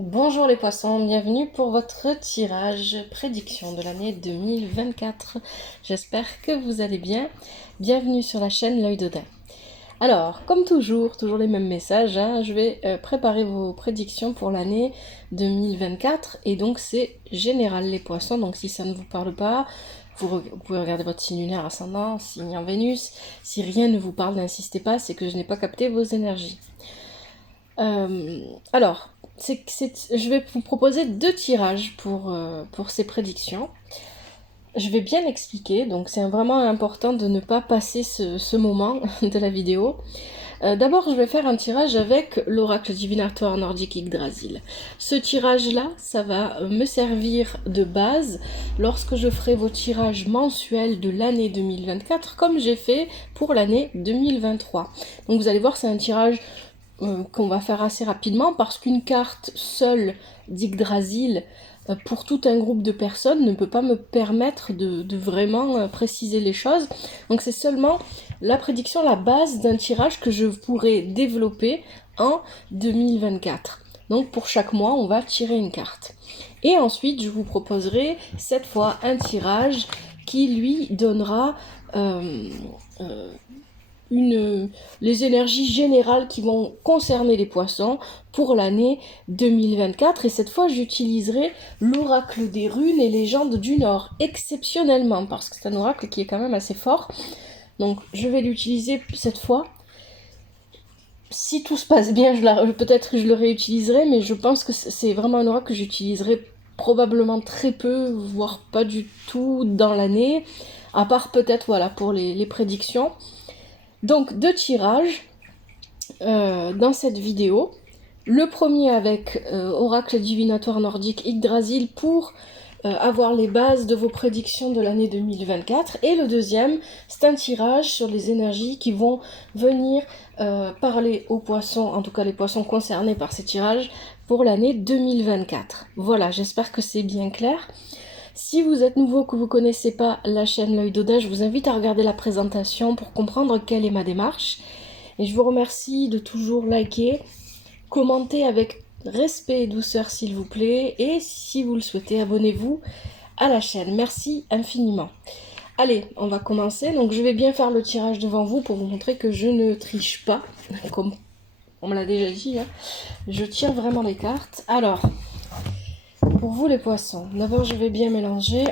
Bonjour les poissons, bienvenue pour votre tirage prédiction de l'année 2024. J'espère que vous allez bien. Bienvenue sur la chaîne L'Œil d'Odin. Alors, comme toujours les mêmes messages, je vais préparer vos prédictions pour l'année 2024 et donc c'est général les poissons, donc si ça ne vous parle pas, vous pouvez regarder votre signe lunaire ascendant, signe en Vénus. Si rien ne vous parle, n'insistez pas, c'est que je n'ai pas capté vos énergies. Alors, je vais vous proposer 2 tirages pour ces prédictions. Je vais bien expliquer, donc c'est vraiment important de ne pas passer ce moment de la vidéo. D'abord, je vais faire un tirage avec l'oracle divinatoire nordique Yggdrasil. Ce tirage-là, ça va me servir de base lorsque je ferai vos tirages mensuels de l'année 2024, comme j'ai fait pour l'année 2023. Donc vous allez voir, c'est un tirage qu'on va faire assez rapidement parce qu'une carte seule d'Yggdrasil pour tout un groupe de personnes ne peut pas me permettre de vraiment préciser les choses. Donc c'est seulement la prédiction, la base d'un tirage que je pourrais développer en 2024. Donc pour chaque mois, on va tirer une carte. Et ensuite, je vous proposerai cette fois un tirage qui lui donnera les énergies générales qui vont concerner les poissons pour l'année 2024. Et cette fois, j'utiliserai l'oracle des runes et légendes du Nord, exceptionnellement, parce que c'est un oracle qui est quand même assez fort. Donc, je vais l'utiliser cette fois. Si tout se passe bien, peut-être que je le réutiliserai, mais je pense que c'est vraiment un oracle que j'utiliserai probablement très peu, voire pas du tout dans l'année, à part peut-être voilà, pour les prédictions. Donc 2 tirages dans cette vidéo. Le premier avec Oracle divinatoire nordique Yggdrasil pour avoir les bases de vos prédictions de l'année 2024. Et le deuxième, c'est un tirage sur les énergies qui vont venir parler aux poissons, en tout cas les poissons concernés par ces tirages, pour l'année 2024. Voilà, j'espère que c'est bien clair. Si vous êtes nouveau, que vous ne connaissez pas la chaîne L'Œil d'Odin, je vous invite à regarder la présentation pour comprendre quelle est ma démarche. Et je vous remercie de toujours liker, commenter avec respect et douceur s'il vous plaît. Et si vous le souhaitez, abonnez-vous à la chaîne. Merci infiniment. Allez, on va commencer. Donc je vais bien faire le tirage devant vous pour vous montrer que je ne triche pas, comme on me l'a déjà dit. Je tire vraiment les cartes. Alors, pour vous les poissons, d'abord je vais bien mélanger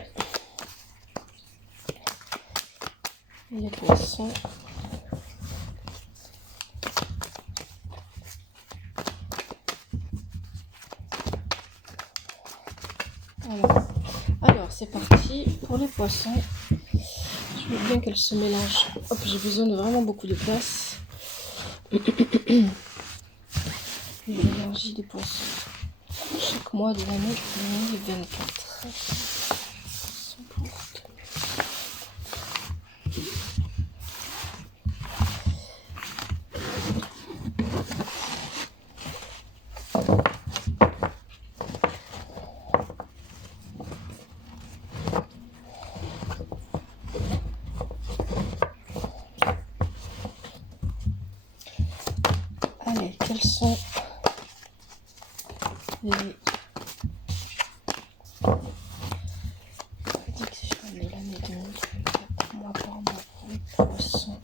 les poissons. Alors c'est parti pour les poissons. Je veux bien qu'elles se mélangent. Hop, j'ai besoin de vraiment beaucoup de place. L'énergie des poissons. Chaque mois de l'année 2024. Allez, quels sont les prédictions de l'année 2024 mois par mois pour les poissons?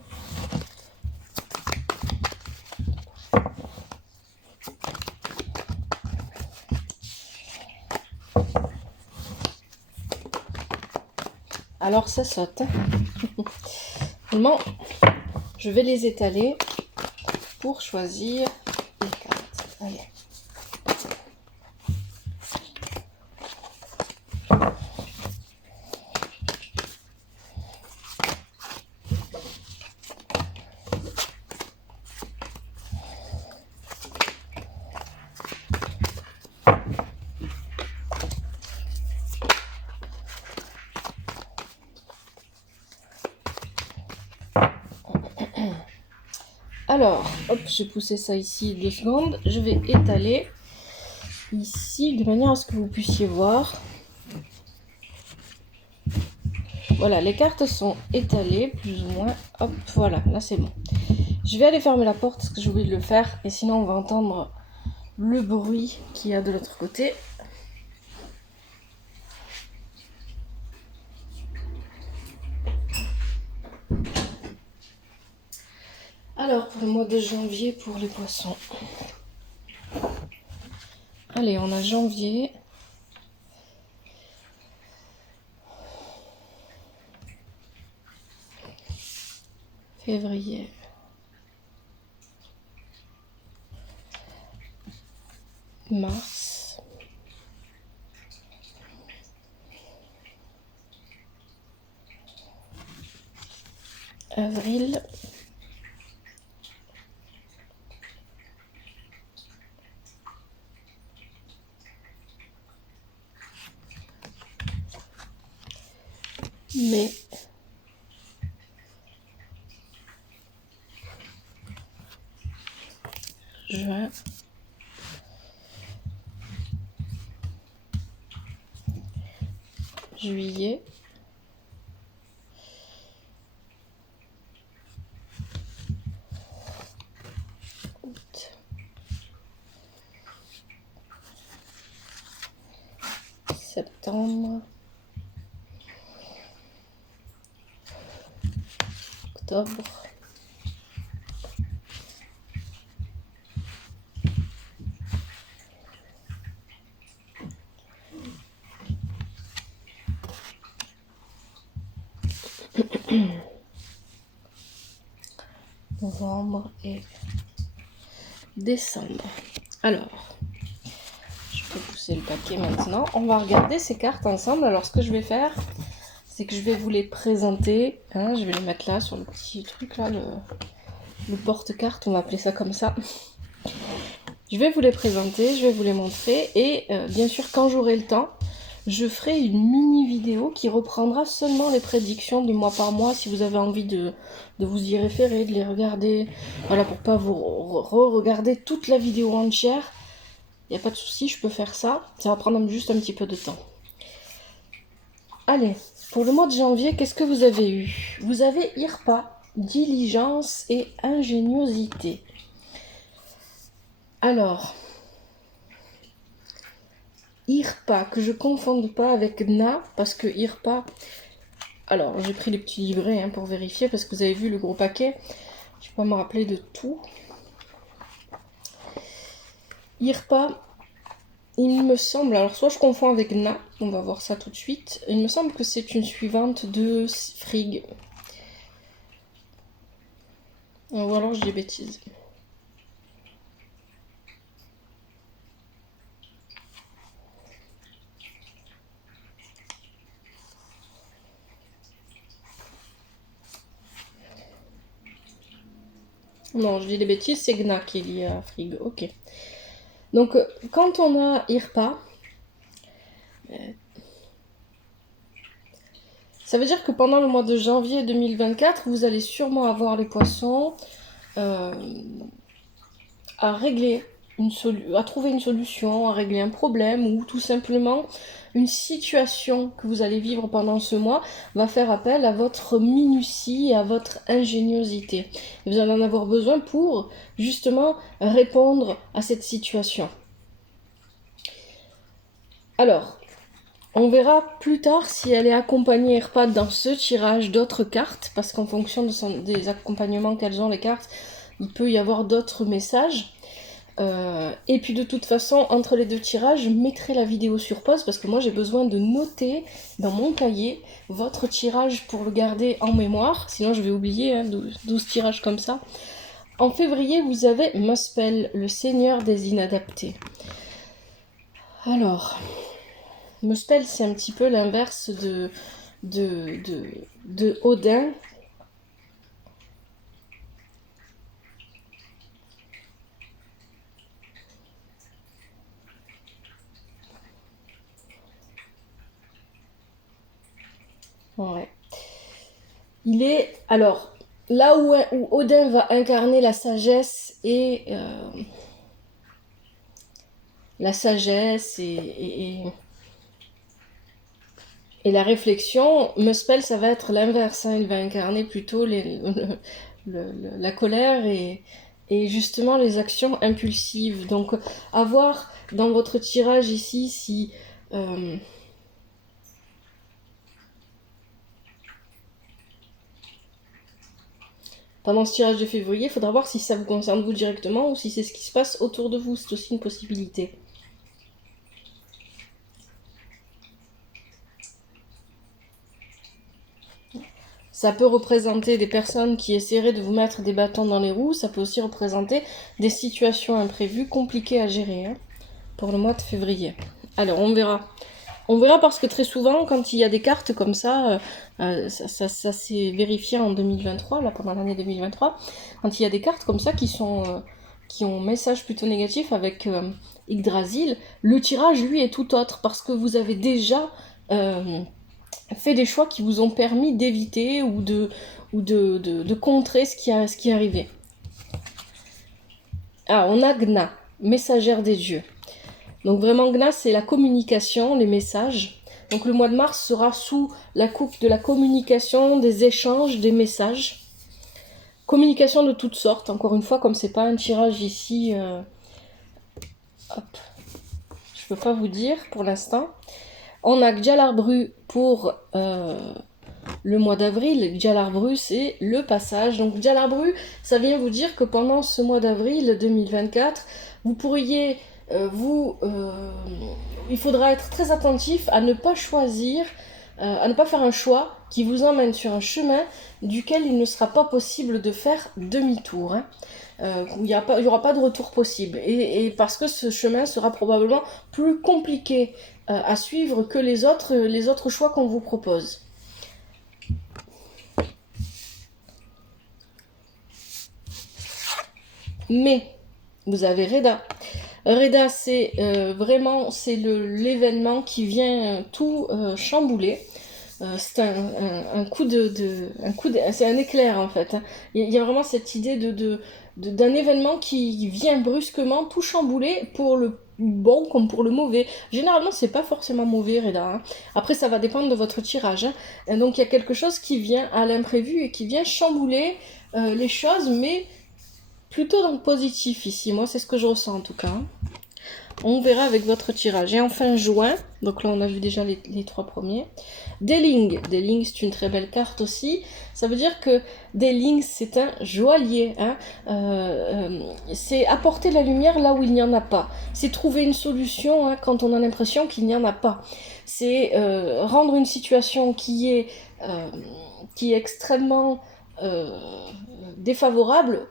Alors ça saute. Vraiment, je vais les étaler pour choisir les cartes. Allez. Alors, hop, j'ai poussé ça ici 2 secondes. Je vais étaler ici de manière à ce que vous puissiez voir. Voilà, les cartes sont étalées plus ou moins. Hop, voilà, là c'est bon. Je vais aller fermer la porte parce que j'ai oublié de le faire et sinon on va entendre le bruit qu'il y a de l'autre côté. Alors, pour le mois de janvier, pour les poissons. Allez, on a janvier. Février. Mars. Avril. Mai. Juin. Juillet. Août. Septembre. Octobre. Novembre et décembre. Alors, je peux pousser le paquet maintenant. On va regarder ces cartes ensemble. Alors, ce que je vais faire, c'est que je vais vous les présenter. Hein, je vais les mettre là sur le petit truc là, le porte-carte, on va appeler ça comme ça. Je vais vous les présenter, je vais vous les montrer et bien sûr quand j'aurai le temps, je ferai une mini vidéo qui reprendra seulement les prédictions de mois par mois si vous avez envie de vous y référer, de les regarder. Voilà, pour pas vous re-regarder toute la vidéo entière. Il n'y a pas de souci, je peux faire ça. Ça va prendre juste un petit peu de temps. Allez, pour le mois de janvier, qu'est-ce que vous avez eu? Vous avez IRPA, diligence et ingéniosité. Alors, IRPA, que je ne confonde pas avec NA, parce que IRPA... Alors, j'ai pris les petits livrets hein, pour vérifier, parce que vous avez vu le gros paquet. Je ne vais pas me rappeler de tout. IRPA, il me semble... Alors, soit je confonds avec NA, on va voir ça tout de suite. Il me semble que c'est une suivante de Frigg. Ou alors je dis bêtises. Non, je dis des bêtises, c'est Gna qui est lié à Frigg. Ok. Donc, quand on a IRPA, ça veut dire que pendant le mois de janvier 2024, vous allez sûrement avoir les poissons à régler, à trouver une solution, à régler un problème ou tout simplement une situation que vous allez vivre pendant ce mois va faire appel à votre minutie et à votre ingéniosité. Et vous allez en avoir besoin pour justement répondre à cette situation. Alors, on verra plus tard si elle est accompagnée IRPA dans ce tirage d'autres cartes, parce qu'en fonction des accompagnements qu'elles ont les cartes, il peut y avoir d'autres messages. Et puis de toute façon, entre les deux tirages, je mettrai la vidéo sur pause, parce que moi j'ai besoin de noter dans mon cahier votre tirage pour le garder en mémoire, sinon je vais oublier hein, 12 tirages comme ça. En février, vous avez Muspel, le seigneur des inadaptés. Alors... Muspel, c'est un petit peu l'inverse de Odin. Ouais. Il est... Alors, là où Odin va incarner la sagesse et... la sagesse et la réflexion, Muspel, ça va être l'inverse. Hein. Il va incarner plutôt la colère et et justement les actions impulsives. Donc, à voir dans votre tirage ici si... pendant ce tirage de février, il faudra voir si ça vous concerne vous directement ou si c'est ce qui se passe autour de vous. C'est aussi une possibilité. Ça peut représenter des personnes qui essaieraient de vous mettre des bâtons dans les roues. Ça peut aussi représenter des situations imprévues, compliquées à gérer, hein, pour le mois de février. Alors, on verra. On verra parce que très souvent, quand il y a des cartes comme ça, ça s'est vérifié en 2023, là, pendant l'année 2023, quand il y a des cartes comme ça qui ont un message plutôt négatif avec Yggdrasil, le tirage, lui, est tout autre parce que vous avez déjà fait des choix qui vous ont permis d'éviter ou de contrer ce qui est arrivé. Ah, on a Gna, messagère des dieux. Donc vraiment, Gna, c'est la communication, les messages. Donc le mois de mars sera sous la coupe de la communication, des échanges, des messages. Communication de toutes sortes, encore une fois, comme c'est pas un tirage ici, hop, je peux pas vous dire pour l'instant. On a Gjalarbru pour le mois d'avril. Gjalarbru, c'est le passage. Donc Gjalarbru, ça vient vous dire que pendant ce mois d'avril 2024, vous pourriez... il faudra être très attentif à ne pas choisir, à ne pas faire un choix qui vous emmène sur un chemin duquel il ne sera pas possible de faire demi-tour. Hein. Il n'y aura pas de retour possible. Et parce que ce chemin sera probablement plus compliqué à suivre que les autres choix qu'on vous propose. Mais, vous avez Reda. Reda, c'est vraiment l'événement qui vient tout chambouler. C'est un coup c'est un éclair en fait. Hein. Il y a vraiment cette idée d'un événement qui vient brusquement tout chambouler pour le bon comme pour le mauvais. Généralement, c'est pas forcément mauvais, Reda. Hein. Après, ça va dépendre de votre tirage. Hein. Et donc, il y a quelque chose qui vient à l'imprévu et qui vient chambouler les choses, mais plutôt dans le positif ici. Moi, c'est ce que je ressens en tout cas. On verra avec votre tirage. Et enfin, juin. Donc là, on a vu déjà les trois premiers. Deling. Deling, c'est une très belle carte aussi. Ça veut dire que Deling, c'est un joaillier. Hein. C'est apporter la lumière là où il n'y en a pas. C'est trouver une solution hein, quand on a l'impression qu'il n'y en a pas. C'est rendre une situation qui est extrêmement défavorable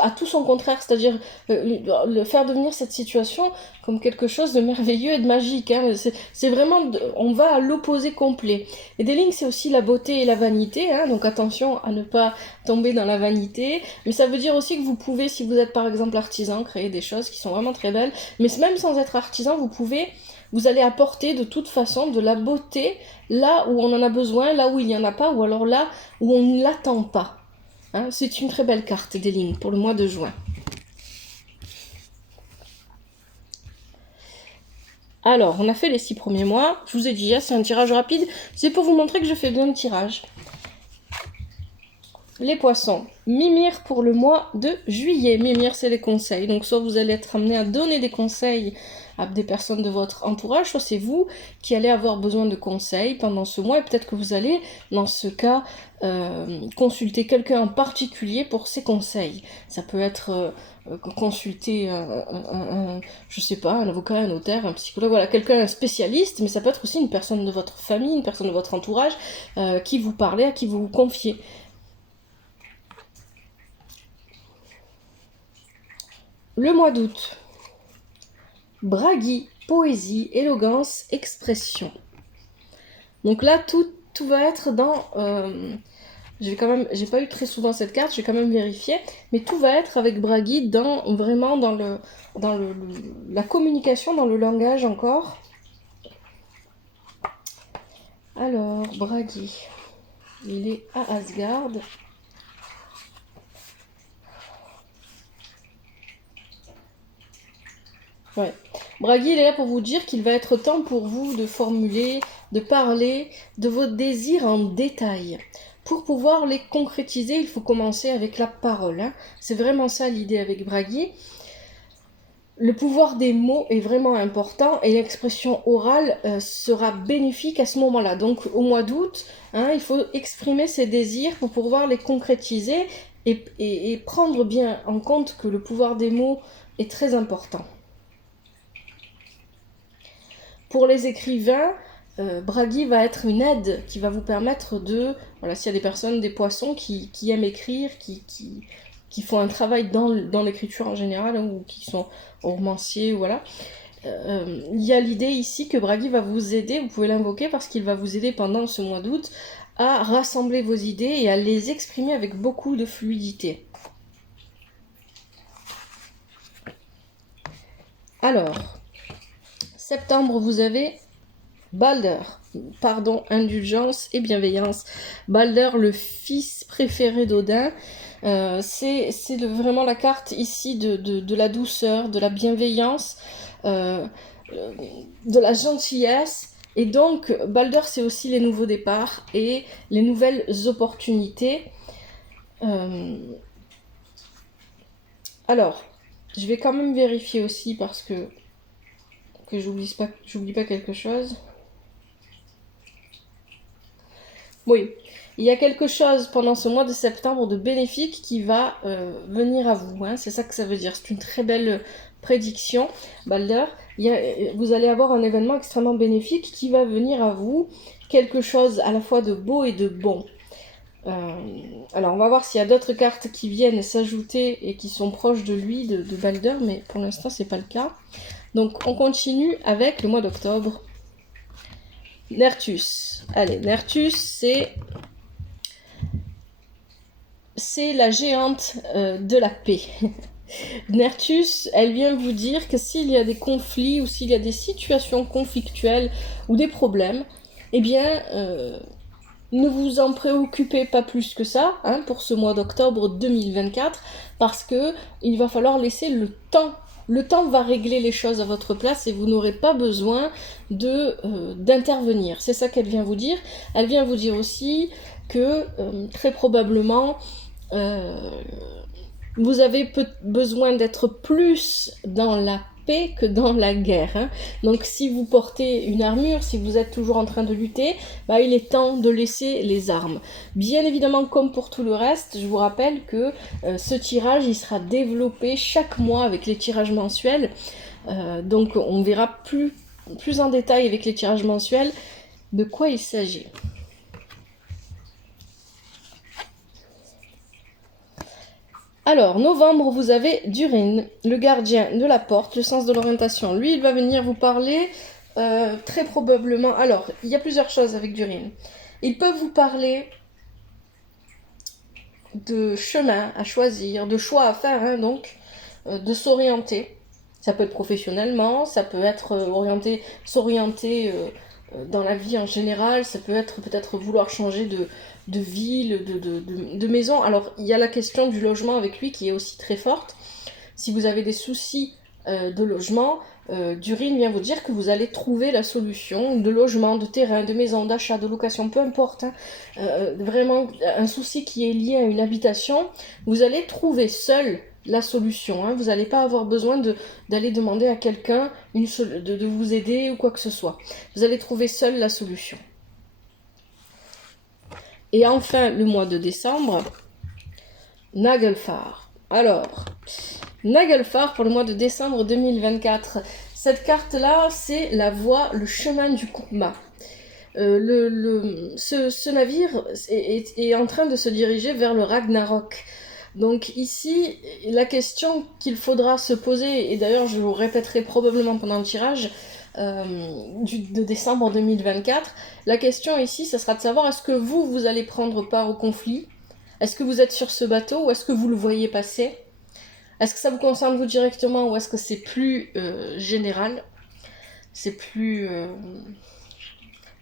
à tout son contraire, c'est-à-dire le faire devenir cette situation comme quelque chose de merveilleux et de magique. Hein. C'est vraiment, on va à l'opposé complet. Et Deling, c'est aussi la beauté et la vanité, hein, donc attention à ne pas tomber dans la vanité, mais ça veut dire aussi que vous pouvez, si vous êtes par exemple artisan, créer des choses qui sont vraiment très belles, mais même sans être artisan, vous allez apporter de toute façon de la beauté là où on en a besoin, là où il n'y en a pas, ou alors là où on ne l'attend pas. Hein, c'est une très belle carte des lignes pour le mois de juin. Alors, on a fait les 6 premiers mois. Je vous ai dit, c'est un tirage rapide. C'est pour vous montrer que je fais bien le tirage. Les poissons. Mimir pour le mois de juillet. Mimir, c'est les conseils. Donc, soit vous allez être amené à donner des conseils à des personnes de votre entourage, soit c'est vous qui allez avoir besoin de conseils pendant ce mois. Et peut-être que vous allez, dans ce cas, consulter quelqu'un en particulier pour ses conseils. Ça peut être consulter je sais pas, un avocat, un notaire, un psychologue, voilà, quelqu'un, un spécialiste, mais ça peut être aussi une personne de votre famille, une personne de votre entourage qui vous parlait, à qui vous vous confiez. Le mois d'août. Bragui, poésie, élégance, expression. Donc là, tout va être dans... j'ai pas eu très souvent cette carte, j'ai quand même vérifié, mais tout va être avec Bragui vraiment dans la communication, dans le langage encore. Alors, Bragui, il est à Asgard. Ouais. Bragui, il est là pour vous dire qu'il va être temps pour vous de formuler, de parler de vos désirs en détail. pour pouvoir les concrétiser, il faut commencer avec la parole. Hein. C'est vraiment ça l'idée avec Bragi. Le pouvoir des mots est vraiment important et l'expression orale sera bénéfique à ce moment-là. Donc au mois d'août, hein, il faut exprimer ses désirs pour pouvoir les concrétiser et prendre bien en compte que le pouvoir des mots est très important. Pour les écrivains, Bragi va être une aide qui va vous permettre de... Voilà, s'il y a des personnes, des poissons qui aiment écrire, qui font un travail dans l'écriture en général, hein, ou qui sont romanciers, voilà. Il y a l'idée ici que Bragi va vous aider, vous pouvez l'invoquer parce qu'il va vous aider pendant ce mois d'août à rassembler vos idées et à les exprimer avec beaucoup de fluidité. Alors, septembre, vous avez Balder, pardon, indulgence et bienveillance. Balder, le fils préféré d'Odin, c'est vraiment la carte ici de la douceur, de la bienveillance, de la gentillesse. Et donc, Balder, c'est aussi les nouveaux départs et les nouvelles opportunités. Alors, je vais quand même vérifier aussi parce que j'oublie pas quelque chose. Oui, il y a quelque chose pendant ce mois de septembre de bénéfique qui va venir à vous. Hein. C'est ça que ça veut dire. C'est une très belle prédiction, Balder. Vous allez avoir un événement extrêmement bénéfique qui va venir à vous. Quelque chose à la fois de beau et de bon. Alors, on va voir s'il y a d'autres cartes qui viennent s'ajouter et qui sont proches de lui, de Balder, mais pour l'instant, c'est pas le cas. Donc, on continue avec le mois d'octobre. Nertus. Allez, Nertus, c'est la géante de la paix. Nertus, elle vient vous dire que s'il y a des conflits ou s'il y a des situations conflictuelles ou des problèmes, eh bien, ne vous en préoccupez pas plus que ça, hein, pour ce mois d'octobre 2024, parce que il va falloir laisser le temps. Le temps va régler les choses à votre place et vous n'aurez pas besoin d'intervenir. C'est ça qu'elle vient vous dire. Elle vient vous dire aussi que très probablement vous avez besoin d'être plus dans la paix que dans la guerre. Hein. Donc si vous portez une armure, si vous êtes toujours en train de lutter, bah, il est temps de laisser les armes. Bien évidemment, comme pour tout le reste, je vous rappelle que ce tirage, il sera développé chaque mois avec les tirages mensuels. Donc on verra plus en détail avec les tirages mensuels de quoi il s'agit. Alors, novembre, vous avez Durin, le gardien de la porte, le sens de l'orientation. Lui, il va venir vous parler très probablement... Alors, il y a plusieurs choses avec Durin. Il peut vous parler de chemin à choisir, de choix à faire, hein, donc, de s'orienter. Ça peut être professionnellement, ça peut être s'orienter dans la vie en général, ça peut être peut-être vouloir changer de ville, de maison. Alors, il y a la question du logement avec lui qui est aussi très forte. Si vous avez des soucis de logement, Durin vient vous dire que vous allez trouver la solution de logement, de terrain, de maison, d'achat, de location, peu importe. Hein, vraiment, un souci qui est lié à une habitation, vous allez trouver seul la solution. Hein. Vous n'allez pas avoir besoin d'aller demander à quelqu'un de vous aider ou quoi que ce soit. Vous allez trouver seul la solution. Et enfin, le mois de décembre, Nagelfar. Alors, Nagelfar pour le mois de décembre 2024. Cette carte-là, c'est la voie, le chemin du combat. Ce navire est en train de se diriger vers le Ragnarok. Donc ici, la question qu'il faudra se poser, et d'ailleurs je vous répéterai probablement pendant le tirage, de décembre 2024, la question ici, ça sera de savoir est-ce que vous allez prendre part au conflit? Est-ce que vous êtes sur ce bateau ou est-ce que vous le voyez passer? Est-ce que ça vous concerne vous directement ou est-ce que c'est plus général? C'est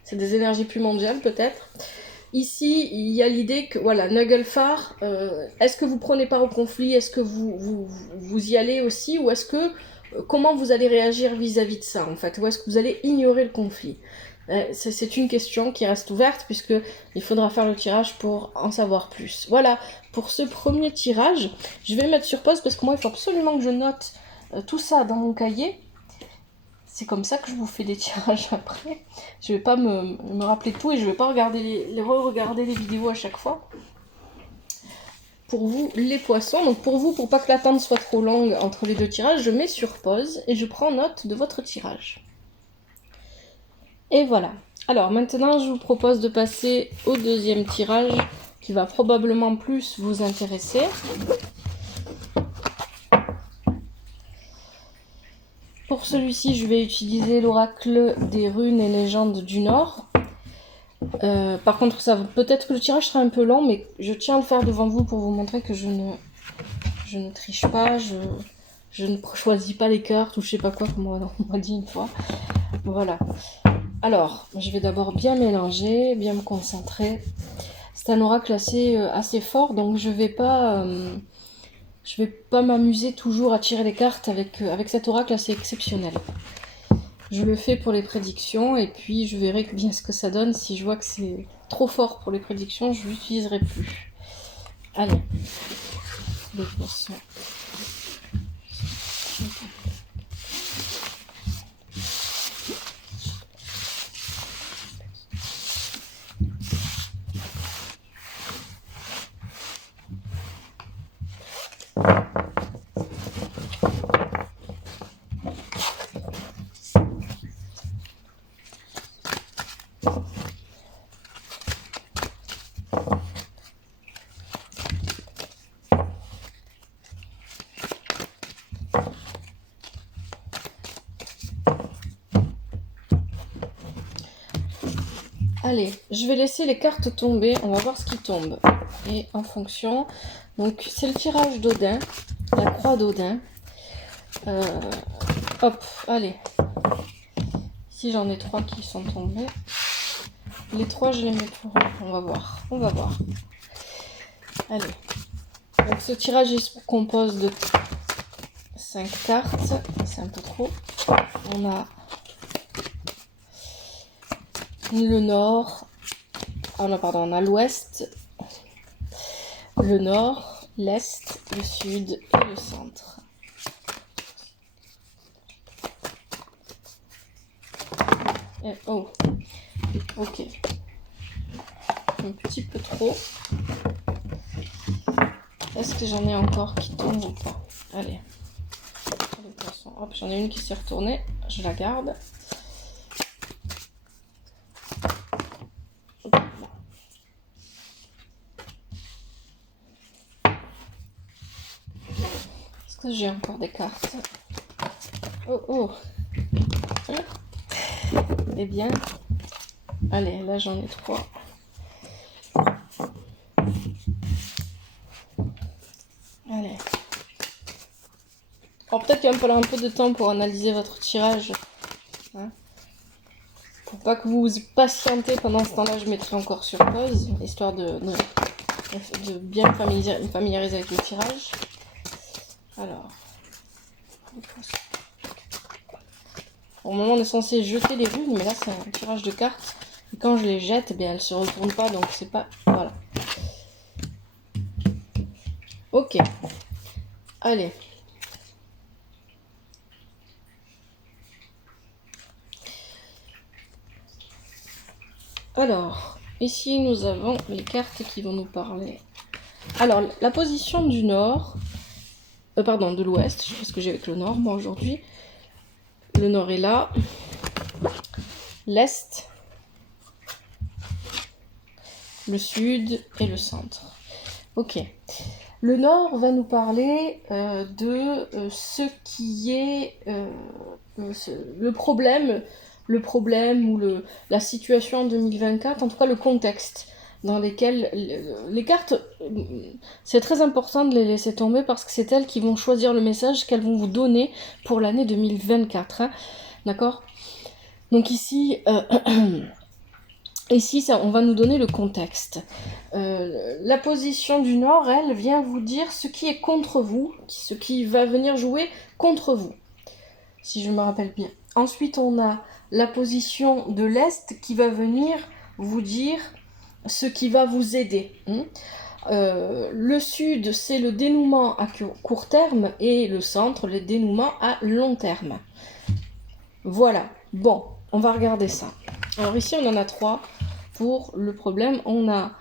c'est des énergies plus mondiales peut-être. Ici, il y a l'idée que, voilà, Nagelfar, est-ce que vous prenez part au conflit? Est-ce que vous y allez aussi? Ou est-ce que, comment vous allez réagir vis-à-vis de ça, en fait? Ou est-ce que vous allez ignorer le conflit? C'est une question qui reste ouverte puisque il faudra faire le tirage pour en savoir plus. Voilà, pour ce premier tirage, je vais le mettre sur pause parce que moi il faut absolument que je note tout ça dans mon cahier. C'est comme ça que je vous fais des tirages après. Je vais pas me rappeler tout et je vais pas regarder re-regarder les vidéos à chaque fois. Pour vous, les poissons, donc pour vous, pour pas que l'attente soit trop longue entre les deux tirages, je mets sur pause et je prends note de votre tirage. Et voilà. Alors maintenant, je vous propose de passer au deuxième tirage qui va probablement plus vous intéresser. Pour celui-ci, je vais utiliser l'oracle des runes et légendes du Nord. Par contre, peut-être que le tirage sera un peu long, mais je tiens à le faire devant vous pour vous montrer que je ne triche pas, je ne choisis pas les cartes ou je sais pas quoi, comme on m'a dit une fois. Voilà. Alors, je vais d'abord bien mélanger, bien me concentrer. C'est un oracle assez fort, donc je vais pas m'amuser toujours à tirer les cartes avec cet oracle assez exceptionnel. Je le fais pour les prédictions et puis je verrai bien ce que ça donne. Si je vois que c'est trop fort pour les prédictions, je l'utiliserai plus. Allez, les poissons. Allez, je vais laisser les cartes tomber, on va voir ce qui tombe. Et en fonction, donc c'est le tirage d'Odin, la croix d'Odin. Hop, allez. Ici j'en ai 3 qui sont tombés. Les 3 je les mets pour eux, on va voir. Allez. Donc ce tirage il se compose de 5 cartes, c'est un peu trop. On a le nord, on a l'ouest, le nord, l'est, le sud et le centre. Et, oh, ok, un petit peu trop. Est-ce que j'en ai encore qui tombent ou pas? Allez, les poissons. Hop, j'en ai une qui s'est retournée, je la garde. Est-ce que j'ai encore des cartes? Oh. Eh bien, allez, là j'en ai 3. Allez. Alors peut-être qu'il va me falloir un peu de temps pour analyser votre tirage. Hein, pour pas que vous patientez pendant ce temps-là, je mettrai encore sur pause, histoire de bien me familiariser avec le tirage. Alors, au moment on est censé jeter les runes, mais là c'est un tirage de cartes. Et quand je les jette, eh bien elles se retournent pas, donc c'est pas... Voilà. Ok. Allez. Alors, ici nous avons les cartes qui vont nous parler. Alors, la position du nord... de l'ouest, je sais pas ce que j'ai avec le nord, moi, aujourd'hui. Le nord est là. L'est. Le sud et le centre. Ok. Le nord va nous parler de ce qui est le problème ou la situation en 2024, en tout cas le contexte dans lesquels les cartes, c'est très important de les laisser tomber parce que c'est elles qui vont choisir le message qu'elles vont vous donner pour l'année 2024. Hein, d'accord? Donc ici... Ici, on va nous donner le contexte. La position du Nord, elle, vient vous dire ce qui est contre vous, ce qui va venir jouer contre vous, si je me rappelle bien. Ensuite, on a la position de l'Est qui va venir vous dire ce qui va vous aider. Le Sud, c'est le dénouement à court terme et le Centre, le dénouement à long terme. Voilà. Bon, on va regarder ça. Alors ici, on en a 3 pour le problème. On a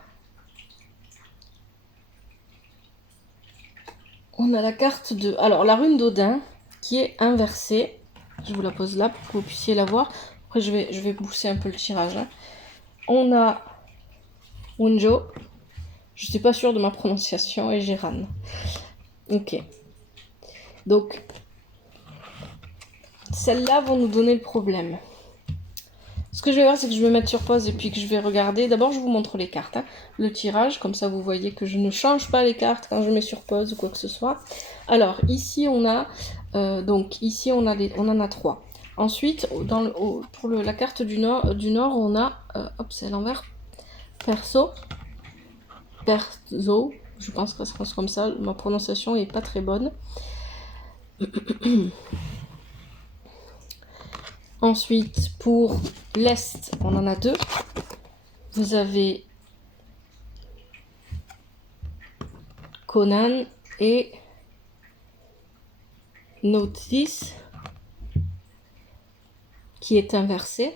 la carte de... Alors, la rune d'Odin qui est inversée. Je vous la pose là pour que vous puissiez la voir. Après, je vais pousser un peu le tirage. On a Wunjo. Je ne suis pas sûre de ma prononciation. Et Gérane. Ok. Donc, celles-là vont nous donner le problème. Ce que je vais faire, c'est que je vais mettre sur pause et puis que je vais regarder. D'abord, je vous montre les cartes. Le tirage, comme ça vous voyez que je ne change pas les cartes quand je mets sur pause ou quoi que ce soit. Alors, ici, on a... ici, on en a 3. Ensuite, pour la carte du nord, on a... hop, c'est à l'envers. Perso. Je pense que ça se passe comme ça. Ma prononciation est pas très bonne. Ensuite, pour l'Est, on en a 2. Vous avez Conan et Notice qui est inversé.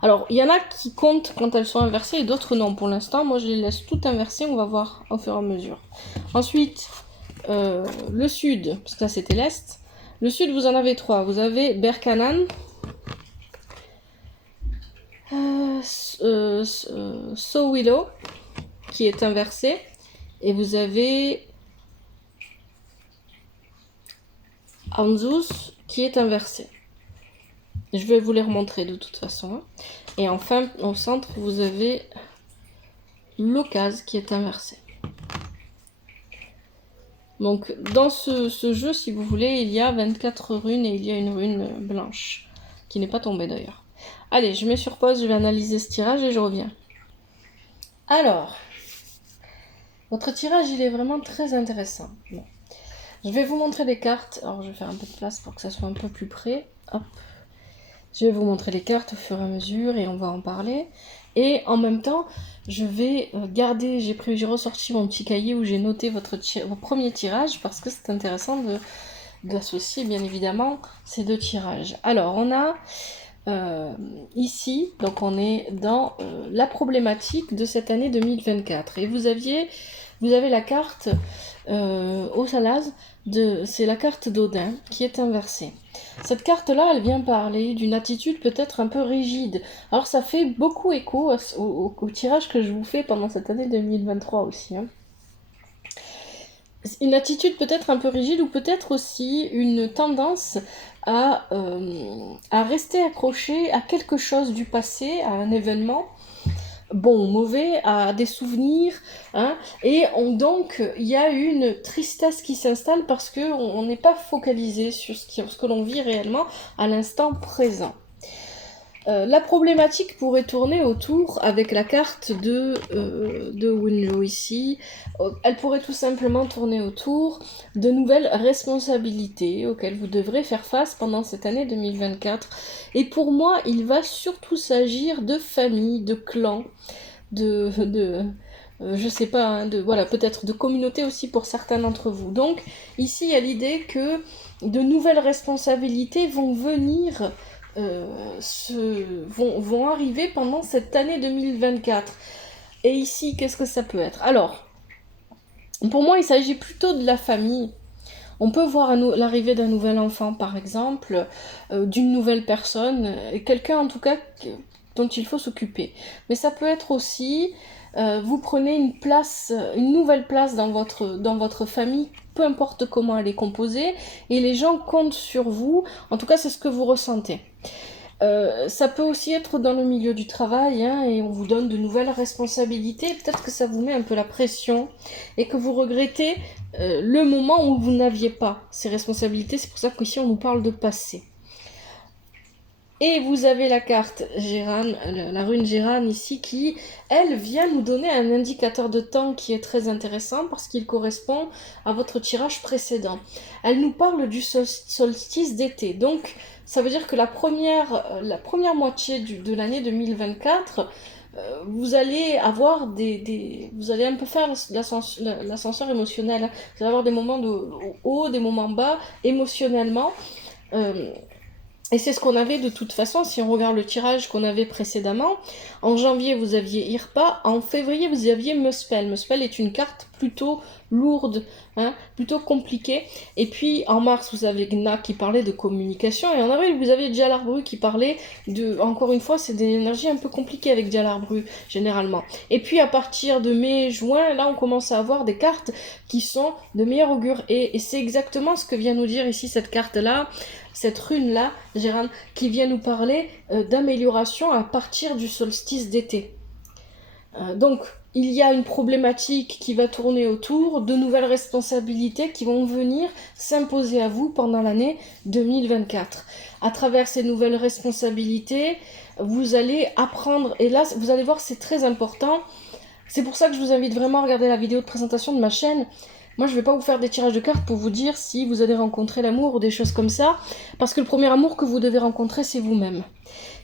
Alors, il y en a qui comptent quand elles sont inversées et d'autres non. Pour l'instant, moi, je les laisse toutes inversées. On va voir au fur et à mesure. Ensuite, le Sud, parce que là, c'était l'Est. Le Sud, vous en avez 3. Vous avez Berkanan, Sowilo, qui est inversé. Et vous avez Anzus, qui est inversé. Je vais vous les remontrer de toute façon. Et enfin, au centre, vous avez l'Ocase qui est inversé. Donc, dans ce jeu, si vous voulez, il y a 24 runes et il y a une rune blanche, qui n'est pas tombée d'ailleurs. Allez, je mets sur pause, je vais analyser ce tirage et je reviens. Alors, votre tirage, il est vraiment très intéressant. Bon. Je vais vous montrer les cartes. Alors, je vais faire un peu de place pour que ça soit un peu plus près. Hop. Je vais vous montrer les cartes au fur et à mesure et on va en parler. Et en même temps, je vais garder, j'ai ressorti mon petit cahier où j'ai noté votre premier tirage parce que c'est intéressant d'associer bien évidemment ces 2 tirages. Alors, on a ici, donc on est dans la problématique de cette année 2024. Et vous avez la carte au Salaz, c'est la carte d'Odin qui est inversée. Cette carte-là, elle vient parler d'une attitude peut-être un peu rigide. Alors ça fait beaucoup écho au tirage que je vous fais pendant cette année 2023 aussi. Une attitude peut-être un peu rigide ou peut-être aussi une tendance à rester accroché à quelque chose du passé, à un événement, bon ou mauvais, à des souvenirs, et donc il y a une tristesse qui s'installe parce qu'on n'est pas focalisé sur ce que l'on vit réellement à l'instant présent. La problématique pourrait tourner autour, avec la carte de Wunjo ici, elle pourrait tout simplement tourner autour de nouvelles responsabilités auxquelles vous devrez faire face pendant cette année 2024. Et pour moi, il va surtout s'agir de famille, de clan, je sais pas, voilà, peut-être de communauté aussi pour certains d'entre vous. Donc ici, il y a l'idée que de nouvelles responsabilités vont venir... vont arriver pendant cette année 2024. Et ici, qu'est-ce que ça peut être? Alors, pour moi, il s'agit plutôt de la famille. On peut voir l'arrivée d'un nouvel enfant, par exemple, d'une nouvelle personne, quelqu'un en tout cas dont il faut s'occuper. Mais ça peut être aussi, vous prenez une nouvelle place dans votre famille, peu importe comment elle est composée, et les gens comptent sur vous, en tout cas c'est ce que vous ressentez. Ça peut aussi être dans le milieu du travail, et on vous donne de nouvelles responsabilités, peut-être que ça vous met un peu la pression, et que vous regrettez le moment où vous n'aviez pas ces responsabilités, c'est pour ça qu'ici on nous parle de passé. Et vous avez la carte Gérane, la rune Gérane ici, qui, elle, vient nous donner un indicateur de temps qui est très intéressant parce qu'il correspond à votre tirage précédent. Elle nous parle du solstice d'été. Donc, ça veut dire que la première moitié de l'année 2024, vous allez avoir vous allez un peu faire l'ascenseur émotionnel. Vous allez avoir des moments de haut, des moments bas, émotionnellement. Et c'est ce qu'on avait de toute façon, si on regarde le tirage qu'on avait précédemment. En janvier, vous aviez Irpa. En février, vous aviez Muspel. Muspel est une carte plutôt lourde, plutôt compliquée. Et puis, en mars, vous avez Gna qui parlait de communication. Et en avril, vous avez Djalarbru qui parlait de... Encore une fois, c'est des énergies un peu compliquées avec Djalarbru, généralement. Et puis, à partir de mai, juin, là, on commence à avoir des cartes qui sont de meilleur augure. Et c'est exactement ce que vient nous dire ici cette carte-là. Cette rune-là, Gérane, qui vient nous parler d'amélioration à partir du solstice d'été. Donc, il y a une problématique qui va tourner autour, de nouvelles responsabilités qui vont venir s'imposer à vous pendant l'année 2024. À travers ces nouvelles responsabilités, vous allez apprendre, et là, vous allez voir, c'est très important. C'est pour ça que je vous invite vraiment à regarder la vidéo de présentation de ma chaîne. Moi, je ne vais pas vous faire des tirages de cartes pour vous dire si vous allez rencontrer l'amour ou des choses comme ça, parce que le premier amour que vous devez rencontrer, c'est vous-même.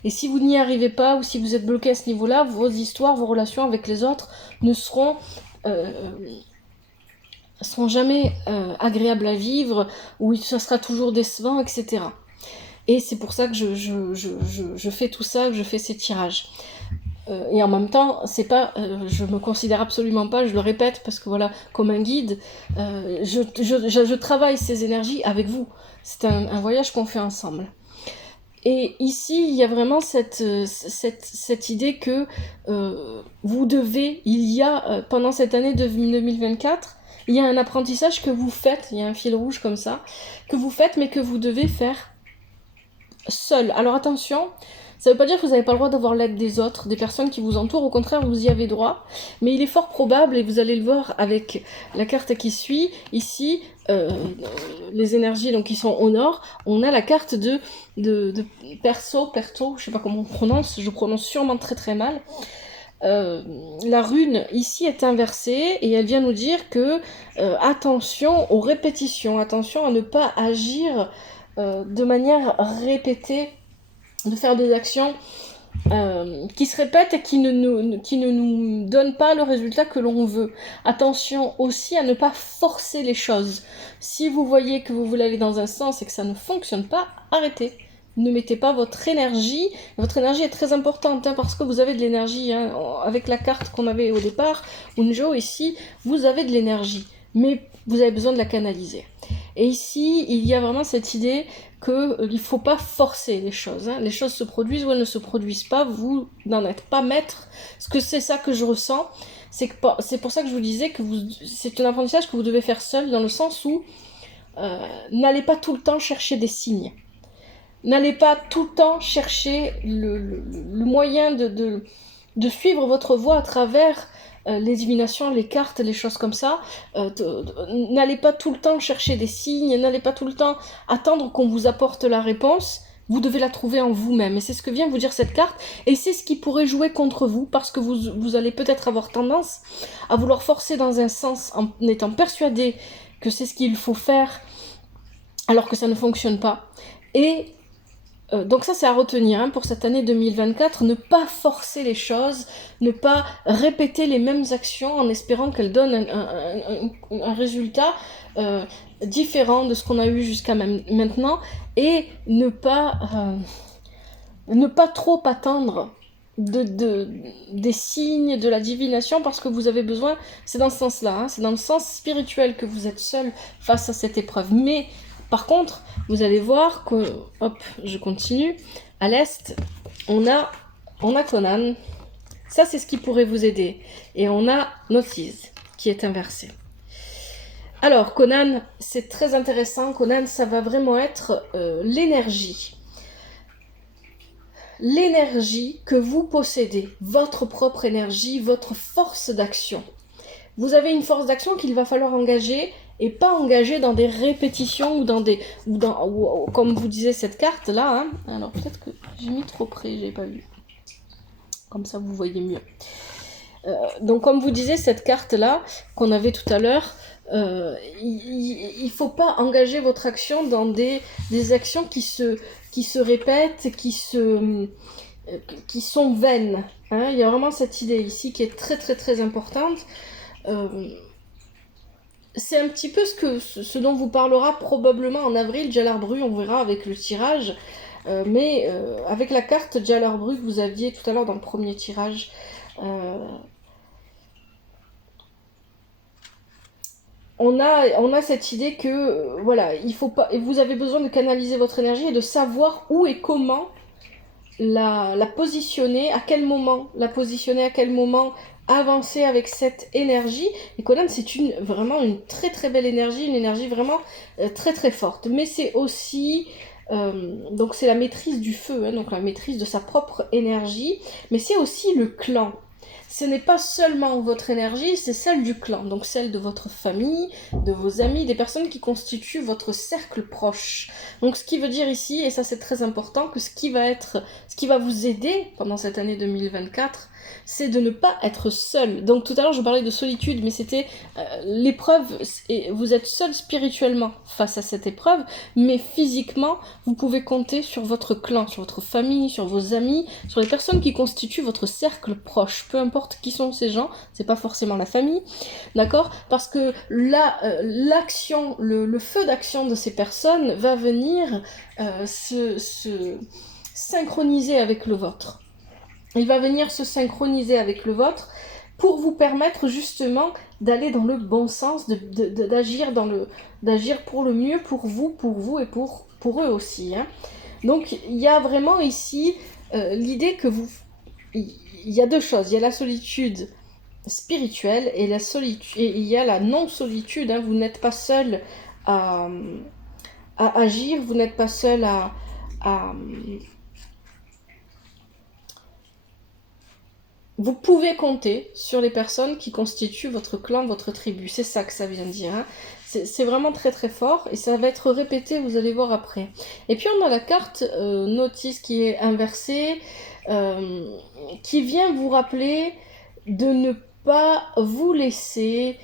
Et si vous n'y arrivez pas, ou si vous êtes bloqué à ce niveau-là, vos histoires, vos relations avec les autres ne seront jamais agréables à vivre, ou ça sera toujours décevant, etc. Et c'est pour ça que je fais tout ça, que je fais ces tirages. Et en même temps, c'est pas, je me considère absolument pas, je le répète parce que voilà, comme un guide, je travaille ces énergies avec vous. C'est un voyage qu'on fait ensemble. Et ici, il y a vraiment cette idée que vous devez, pendant cette année de 2024, il y a un apprentissage que vous faites, il y a un fil rouge comme ça, que vous faites mais que vous devez faire seul. Alors attention, ça ne veut pas dire que vous n'avez pas le droit d'avoir l'aide des autres, des personnes qui vous entourent, au contraire, vous y avez droit. Mais il est fort probable, et vous allez le voir avec la carte qui suit, ici, les énergies donc, qui sont au nord, on a la carte de Perto, je ne sais pas comment on prononce, je prononce sûrement très très mal. La rune ici est inversée et elle vient nous dire que attention aux répétitions, attention à ne pas agir de manière répétée, de faire des actions qui se répètent et qui ne nous donnent pas le résultat que l'on veut. Attention aussi à ne pas forcer les choses. Si vous voyez que vous voulez aller dans un sens et que ça ne fonctionne pas, arrêtez. Ne mettez pas votre énergie. Votre énergie est très importante parce que vous avez de l'énergie. Avec la carte qu'on avait au départ, Unjo ici, vous avez de l'énergie. Mais vous avez besoin de la canaliser. Et ici, il y a vraiment cette idée qu'il ne faut pas forcer les choses. Les choses se produisent ou elles ne se produisent pas. Vous n'en êtes pas maître. Parce que c'est ça que je ressens. C'est pour ça que je vous disais que c'est un apprentissage que vous devez faire seul, dans le sens où n'allez pas tout le temps chercher des signes. N'allez pas tout le temps chercher le moyen de suivre votre voie à travers les divinations, les cartes, les choses comme ça. N'allez pas tout le temps chercher des signes, n'allez pas tout le temps attendre qu'on vous apporte la réponse. Vous devez la trouver en vous-même. Et c'est ce que vient vous dire cette carte. Et c'est ce qui pourrait jouer contre vous, parce que vous allez peut-être avoir tendance à vouloir forcer dans un sens en étant persuadé que c'est ce qu'il faut faire, alors que ça ne fonctionne pas. Et donc ça c'est à retenir pour cette année 2024, ne pas forcer les choses, ne pas répéter les mêmes actions en espérant qu'elles donnent un résultat différent de ce qu'on a eu jusqu'à maintenant, et ne pas trop attendre des signes, de la divination, parce que vous avez besoin, c'est dans ce sens-là, c'est dans le sens spirituel que vous êtes seul face à cette épreuve. Mais par contre, vous allez voir que, hop, je continue, à l'est, on a Conan, ça c'est ce qui pourrait vous aider, et on a Notice, qui est inversé. Alors, Conan, c'est très intéressant, Conan, ça va vraiment être l'énergie. L'énergie que vous possédez, votre propre énergie, votre force d'action. Vous avez une force d'action qu'il va falloir engager et pas engagé dans des répétitions ou comme vous disiez cette carte là, hein. Alors peut-être que j'ai mis trop près, j'ai pas vu. Comme ça vous voyez mieux. Donc comme vous disiez cette carte là qu'on avait tout à l'heure, il faut pas engager votre action dans des actions qui se répètent, qui sont vaines. Hein. Il y a vraiment cette idée ici qui est très très très importante. C'est un petit peu ce dont vous parlera probablement en avril Jalal Bru, on verra avec le tirage. Mais avec la carte Jalal Bru que vous aviez tout à l'heure dans le premier tirage, on a cette idée que voilà, il faut pas, et vous avez besoin de canaliser votre énergie et de savoir où et comment la positionner, à quel moment la positionner, à quel moment avancer avec cette énergie. Et Kodam, c'est vraiment une très très belle énergie, une énergie vraiment très très forte. Mais c'est aussi donc c'est la maîtrise du feu, hein, donc la maîtrise de sa propre énergie, mais c'est aussi le clan. Ce n'est pas seulement votre énergie, c'est celle du clan, donc celle de votre famille, de vos amis, des personnes qui constituent votre cercle proche. Donc ce qui veut dire ici, et ça c'est très important, que ce qui va vous aider pendant cette année 2024, c'est de ne pas être seul. Donc tout à l'heure je parlais de solitude, mais c'était l'épreuve, et vous êtes seul spirituellement face à cette épreuve, mais physiquement, vous pouvez compter sur votre clan, sur votre famille, sur vos amis, sur les personnes qui constituent votre cercle proche, peu importe qui sont ces gens, c'est pas forcément la famille, d'accord? Parce que l'action, le feu d'action de ces personnes va venir se synchroniser avec le vôtre. Il va venir se synchroniser avec le vôtre pour vous permettre justement d'aller dans le bon sens, d'agir pour le mieux pour vous et pour eux aussi. Hein. Donc il y a vraiment ici l'idée que il y a deux choses. Il y a la solitude spirituelle et il y a la non-solitude. Hein. Vous n'êtes pas seul à agir, vous n'êtes pas seul à vous pouvez compter sur les personnes qui constituent votre clan, votre tribu. C'est ça que ça vient dire. Hein. C'est vraiment très très fort et ça va être répété, vous allez voir après. Et puis on a la carte notice qui est inversée, qui vient vous rappeler de ne pas vous laisser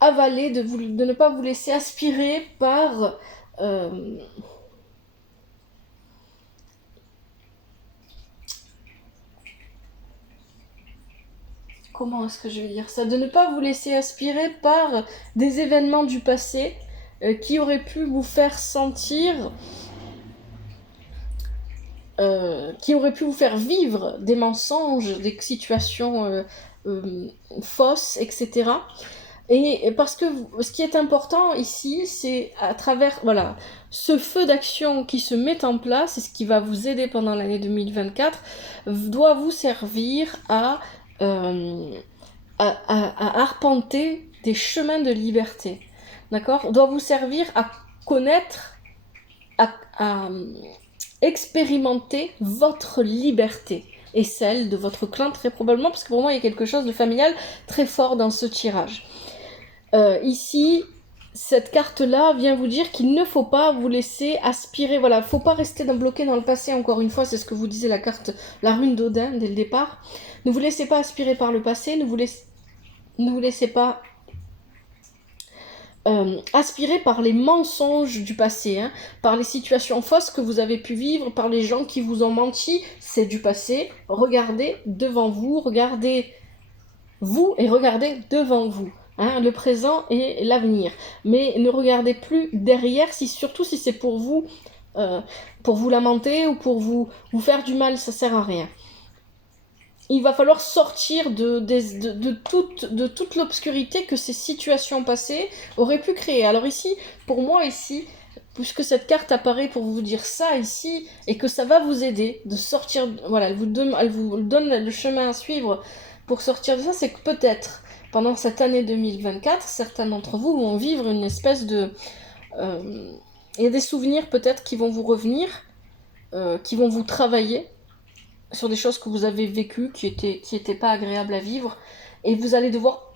avaler, de ne pas vous laisser aspirer par comment est-ce que je vais dire ça? De ne pas vous laisser aspirer par des événements du passé qui auraient pu vous faire sentir, qui auraient pu vous faire vivre des mensonges, des situations fausses, etc. Et parce que ce qui est important ici, c'est à travers ce feu d'action qui se met en place, et ce qui va vous aider pendant l'année 2024, doit vous servir à arpenter des chemins de liberté, d'accord? Doit vous servir à connaître, à expérimenter votre liberté et celle de votre clan très probablement, parce que pour moi il y a quelque chose de familial très fort dans ce tirage. Ici, cette carte-là vient vous dire qu'il ne faut pas vous laisser aspirer, voilà, faut pas rester bloqué dans le passé, encore une fois, c'est ce que vous disait la carte, la rune d'Odin dès le départ. Ne vous laissez pas aspirer par le passé, ne vous laissez pas aspirer par les mensonges du passé, hein, par les situations fausses que vous avez pu vivre, par les gens qui vous ont menti, c'est du passé. Regardez devant vous, regardez vous et regardez devant vous. Hein, le présent et l'avenir. Mais ne regardez plus derrière, surtout si c'est pour vous lamenter ou pour vous faire du mal, ça sert à rien. Il va falloir sortir de toute l'obscurité que ces situations passées auraient pu créer. Alors ici, pour moi ici, puisque cette carte apparaît pour vous dire ça ici, et que ça va vous aider de sortir, voilà, elle vous donne le chemin à suivre pour sortir de ça, c'est que peut-être pendant cette année 2024, certains d'entre vous vont vivre une espèce de... il y a des souvenirs peut-être qui vont vous revenir, qui vont vous travailler, sur des choses que vous avez vécues qui étaient pas agréables à vivre. Et vous allez devoir,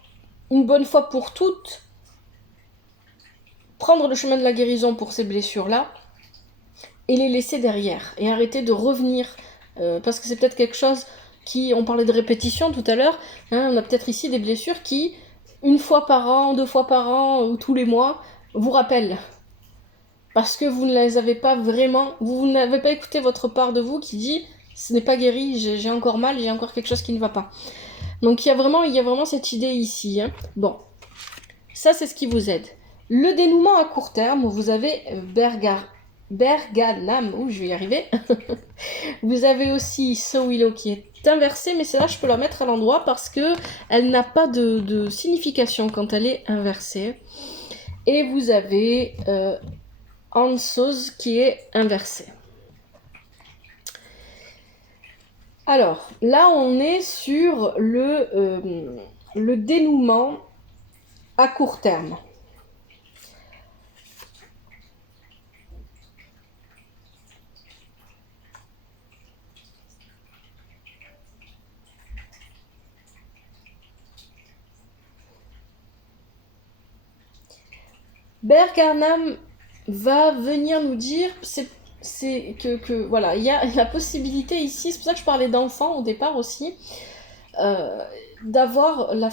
une bonne fois pour toutes, prendre le chemin de la guérison pour ces blessures-là et les laisser derrière. Et arrêter de revenir. Parce que c'est peut-être quelque chose qui... On parlait de répétition tout à l'heure. Hein, on a peut-être ici des blessures qui, une fois par an, 2 fois par an, ou tous les mois, vous rappellent. Parce que vous ne les avez pas vraiment... Vous n'avez pas écouté votre part de vous qui dit... Ce n'est pas guéri, j'ai encore mal, j'ai encore quelque chose qui ne va pas. Donc il y a vraiment cette idée ici. Hein. Bon, ça c'est ce qui vous aide. Le dénouement à court terme, vous avez Berganam, je vais y arriver. Vous avez aussi Sowilo qui est inversée, mais celle-là je peux la mettre à l'endroit parce que elle n'a pas de signification quand elle est inversée. Et vous avez Ansos qui est inversée. Alors, là, on est sur le dénouement à court terme. Berganam va venir nous dire... c'est que voilà, il y a la possibilité ici, c'est pour ça que je parlais d'enfants au départ aussi, de voir la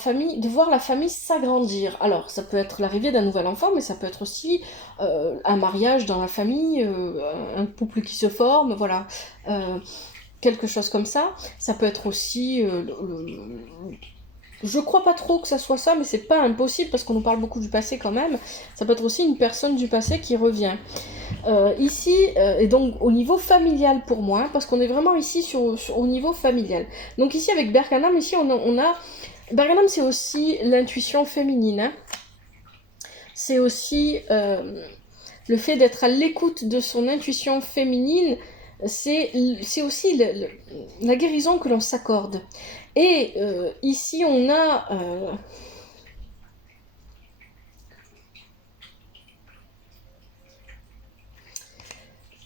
famille s'agrandir. Alors, ça peut être l'arrivée d'un nouvel enfant, mais ça peut être aussi un mariage dans la famille, un couple qui se forme, voilà, quelque chose comme ça. Ça peut être aussi... je crois pas trop que ça soit ça, mais c'est pas impossible parce qu'on nous parle beaucoup du passé quand même. Ça peut être aussi une personne du passé qui revient. Ici, et donc au niveau familial pour moi, hein, parce qu'on est vraiment ici au niveau familial. Donc ici avec Berganam, ici on a Berganam, c'est aussi l'intuition féminine. Hein. C'est aussi le fait d'être à l'écoute de son intuition féminine. C'est aussi la guérison que l'on s'accorde. Et ici on a...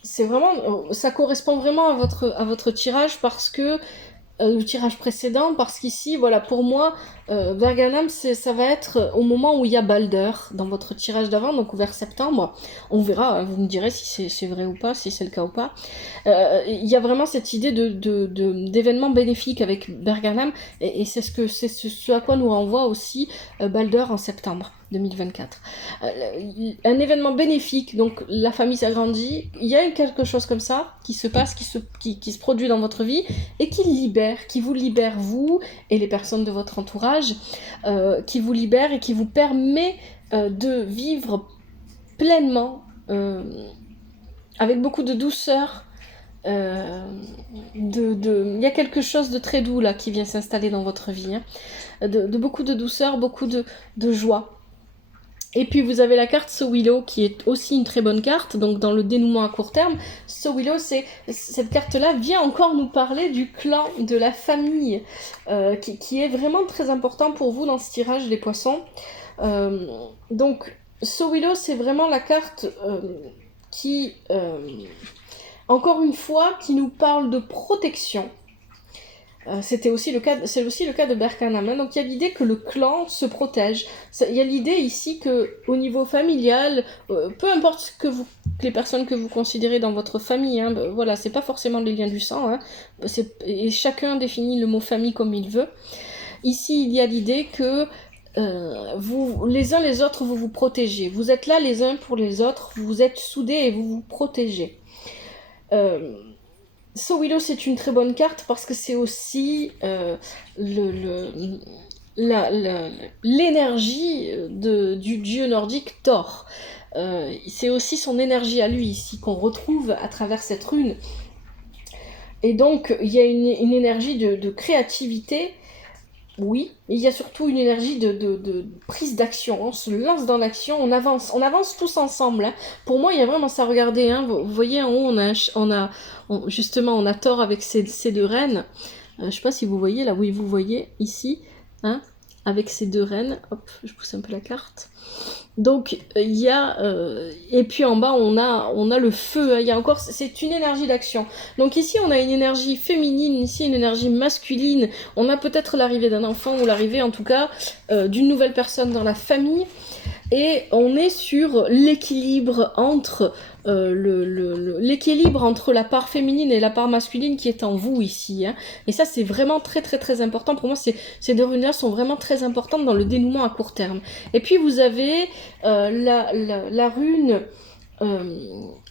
c'est vraiment, ça correspond vraiment à votre tirage parce que le tirage précédent, parce qu'ici, voilà, pour moi, Berganam, ça va être au moment où il y a Balder dans votre tirage d'avant, donc vers septembre. On verra, hein, vous me direz si c'est vrai ou pas, si c'est le cas ou pas. Il y a vraiment cette idée d'événements bénéfiques avec Berganam, et c'est ce à quoi nous renvoie aussi Balder en septembre 2024. Un événement bénéfique, donc la famille s'agrandit, il y a quelque chose comme ça qui se passe, qui se produit dans votre vie, et qui vous libère vous et les personnes de votre entourage, qui vous libère et qui vous permet de vivre pleinement, avec beaucoup de douceur. Il y a quelque chose de très doux là qui vient s'installer dans votre vie, hein, de beaucoup de douceur, beaucoup de joie. Et puis vous avez la carte Sowilo qui est aussi une très bonne carte, donc dans le dénouement à court terme. Sowilo, cette carte-là vient encore nous parler du clan, de la famille, qui est vraiment très important pour vous dans ce tirage des poissons. Donc Sowilo, c'est vraiment la carte qui, encore une fois, qui nous parle de protection. C'est aussi le cas de Berkanam. Hein. Donc il y a l'idée que le clan se protège. Il y a l'idée ici que au niveau familial, peu importe les personnes que vous considérez dans votre famille, hein, voilà, c'est pas forcément les liens du sang, hein, et chacun définit le mot famille comme il veut. Ici, il y a l'idée que vous, les uns les autres, vous vous protégez. Vous êtes là les uns pour les autres, vous êtes soudés et vous vous protégez. Sowilo, c'est une très bonne carte parce que c'est aussi l'énergie du dieu nordique Thor. C'est aussi son énergie à lui ici qu'on retrouve à travers cette rune. Et donc, il y a une énergie de créativité, oui, mais il y a surtout une énergie de prise d'action. On se lance dans l'action, on avance tous ensemble. Hein. Pour moi, il y a vraiment ça. Regardez, hein, vous voyez en haut, justement, on a Thor avec ses deux reines. Je sais pas si vous voyez, là, oui, vous voyez, ici. Hein. avec ces deux reines. Hop, je pousse un peu la carte. Donc il y a et puis en bas on a le feu, hein. Il y a encore, c'est une énergie d'action. Donc ici on a une énergie féminine, ici une énergie masculine. On a peut-être l'arrivée d'un enfant ou l'arrivée en tout cas d'une nouvelle personne dans la famille. Et on est sur l'équilibre entre l'équilibre entre la part féminine et la part masculine qui est en vous ici, hein. Et ça c'est vraiment très très très important pour moi. Ces deux runes là sont vraiment très importantes dans le dénouement à court terme. Et puis vous avez la rune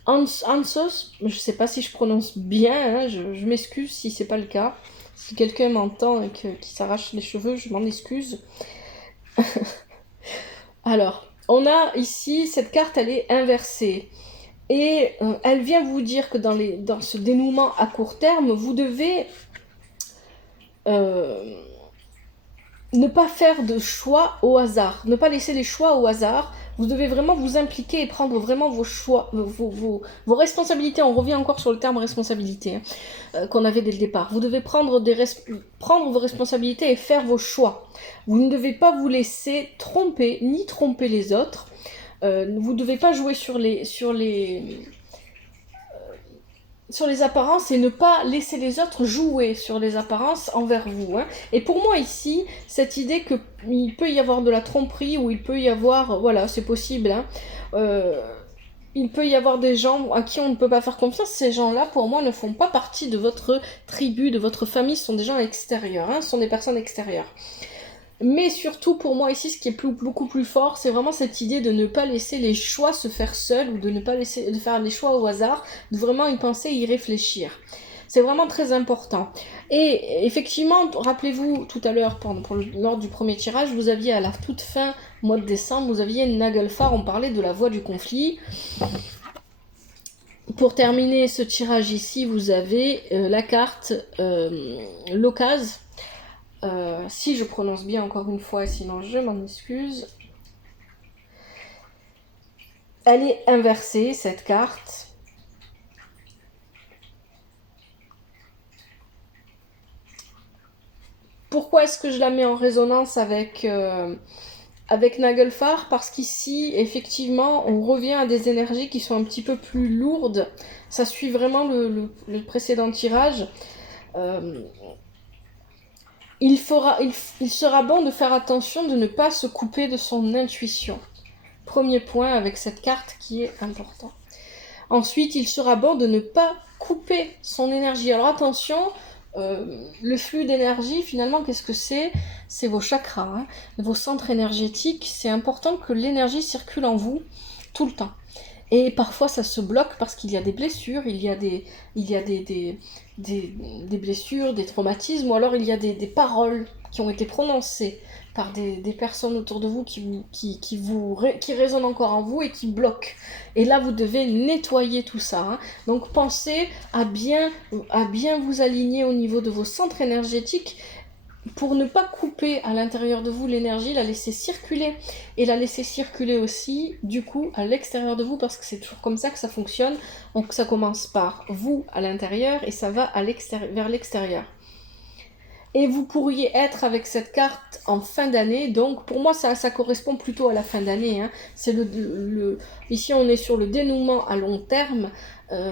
Ansos, je sais pas si je prononce bien, hein, je m'excuse si c'est pas le cas. Si quelqu'un m'entend et qui s'arrache les cheveux, je m'en excuse. Alors, on a ici, cette carte, elle est inversée. Et elle vient vous dire que dans ce dénouement à court terme, vous devez ne pas faire de choix au hasard. Ne pas laisser les choix au hasard. Vous devez vraiment vous impliquer et prendre vraiment vos choix, vos responsabilités. On revient encore sur le terme responsabilité, hein, qu'on avait dès le départ. Vous devez prendre vos responsabilités et faire vos choix. Vous ne devez pas vous laisser tromper, ni tromper les autres. Vous ne devez pas jouer sur les apparences et ne pas laisser les autres jouer sur les apparences envers vous, hein. Et pour moi ici, cette idée qu'il peut y avoir de la tromperie ou il peut y avoir, voilà, c'est possible, hein, il peut y avoir des gens à qui on ne peut pas faire confiance. Ces gens-là, pour moi, ne font pas partie de votre tribu, de votre famille, ce sont des gens extérieurs, hein, ce sont des personnes extérieures. Mais surtout, pour moi, ici, ce qui est beaucoup plus fort, c'est vraiment cette idée de ne pas laisser les choix se faire seuls, ou de ne pas laisser de faire les choix au hasard, de vraiment y penser, y réfléchir. C'est vraiment très important. Et effectivement, rappelez-vous, tout à l'heure, lors du premier tirage, vous aviez à la toute fin, mois de décembre, vous aviez Nagelfar, on parlait de la voie du conflit. Pour terminer ce tirage ici, vous avez la carte l'occasion. Si je prononce bien encore une fois, sinon je m'en excuse. Elle est inversée, cette carte. Pourquoi est-ce que je la mets en résonance avec Nagelfar? Parce qu'ici, effectivement, on revient à des énergies qui sont un petit peu plus lourdes. Ça suit vraiment le précédent tirage. Il sera bon de faire attention de ne pas se couper de son intuition. Premier point avec cette carte qui est important. Ensuite, il sera bon de ne pas couper son énergie. Alors attention, le flux d'énergie, finalement, qu'est-ce que c'est? C'est vos chakras, hein, vos centres énergétiques. C'est important que l'énergie circule en vous tout le temps. Et parfois, ça se bloque parce qu'il y a des blessures, il y a des blessures, des traumatismes, ou alors il y a des paroles qui ont été prononcées par des personnes autour de vous qui résonnent encore en vous et qui bloquent. Et là, vous devez nettoyer tout ça, hein. Donc, pensez à bien vous aligner au niveau de vos centres énergétiques pour ne pas couper à l'intérieur de vous l'énergie, la laisser circuler et la laisser circuler aussi du coup à l'extérieur de vous, parce que c'est toujours comme ça que ça fonctionne. Donc ça commence par vous à l'intérieur et ça va vers l'extérieur. Et vous pourriez être avec cette carte en fin d'année, donc pour moi ça correspond plutôt à la fin d'année, hein. C'est ici on est sur le dénouement à long terme.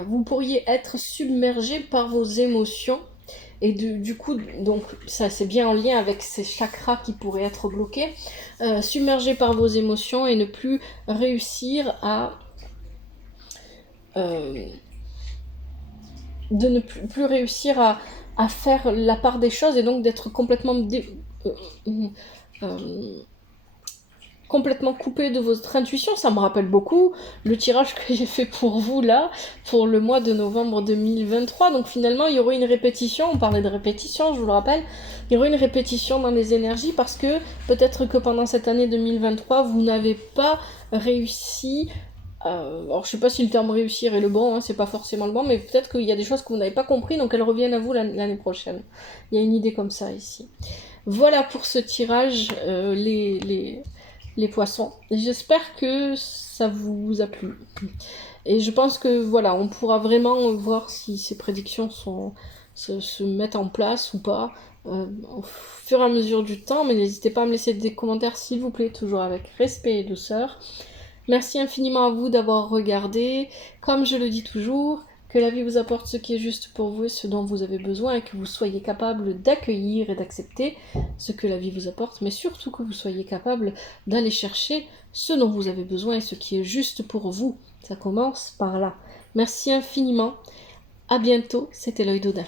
Vous pourriez être submergé par vos émotions. Et du coup, donc ça c'est bien en lien avec ces chakras qui pourraient être bloqués, submergés par vos émotions et ne plus réussir de ne plus réussir à faire la part des choses et donc d'être complètement coupé de votre intuition. Ça me rappelle beaucoup le tirage que j'ai fait pour vous là, pour le mois de novembre 2023. Donc finalement, il y aurait une répétition. On parlait de répétition, je vous le rappelle. Il y aurait une répétition dans les énergies parce que peut-être que pendant cette année 2023, vous n'avez pas réussi. Alors je sais pas si le terme réussir est le bon, hein, c'est pas forcément le bon, mais peut-être qu'il y a des choses que vous n'avez pas compris, donc elles reviennent à vous l'année prochaine. Il y a une idée comme ça ici. Voilà pour ce tirage, les poissons. J'espère que ça vous a plu. Et je pense que voilà, on pourra vraiment voir si ces prédictions se mettent en place ou pas au fur et à mesure du temps, mais n'hésitez pas à me laisser des commentaires s'il vous plaît, toujours avec respect et douceur. Merci infiniment à vous d'avoir regardé. Comme je le dis toujours, que la vie vous apporte ce qui est juste pour vous et ce dont vous avez besoin et que vous soyez capable d'accueillir et d'accepter ce que la vie vous apporte, mais surtout que vous soyez capable d'aller chercher ce dont vous avez besoin et ce qui est juste pour vous. Ça commence par là. Merci infiniment. À bientôt. C'était l'œil d'Odin.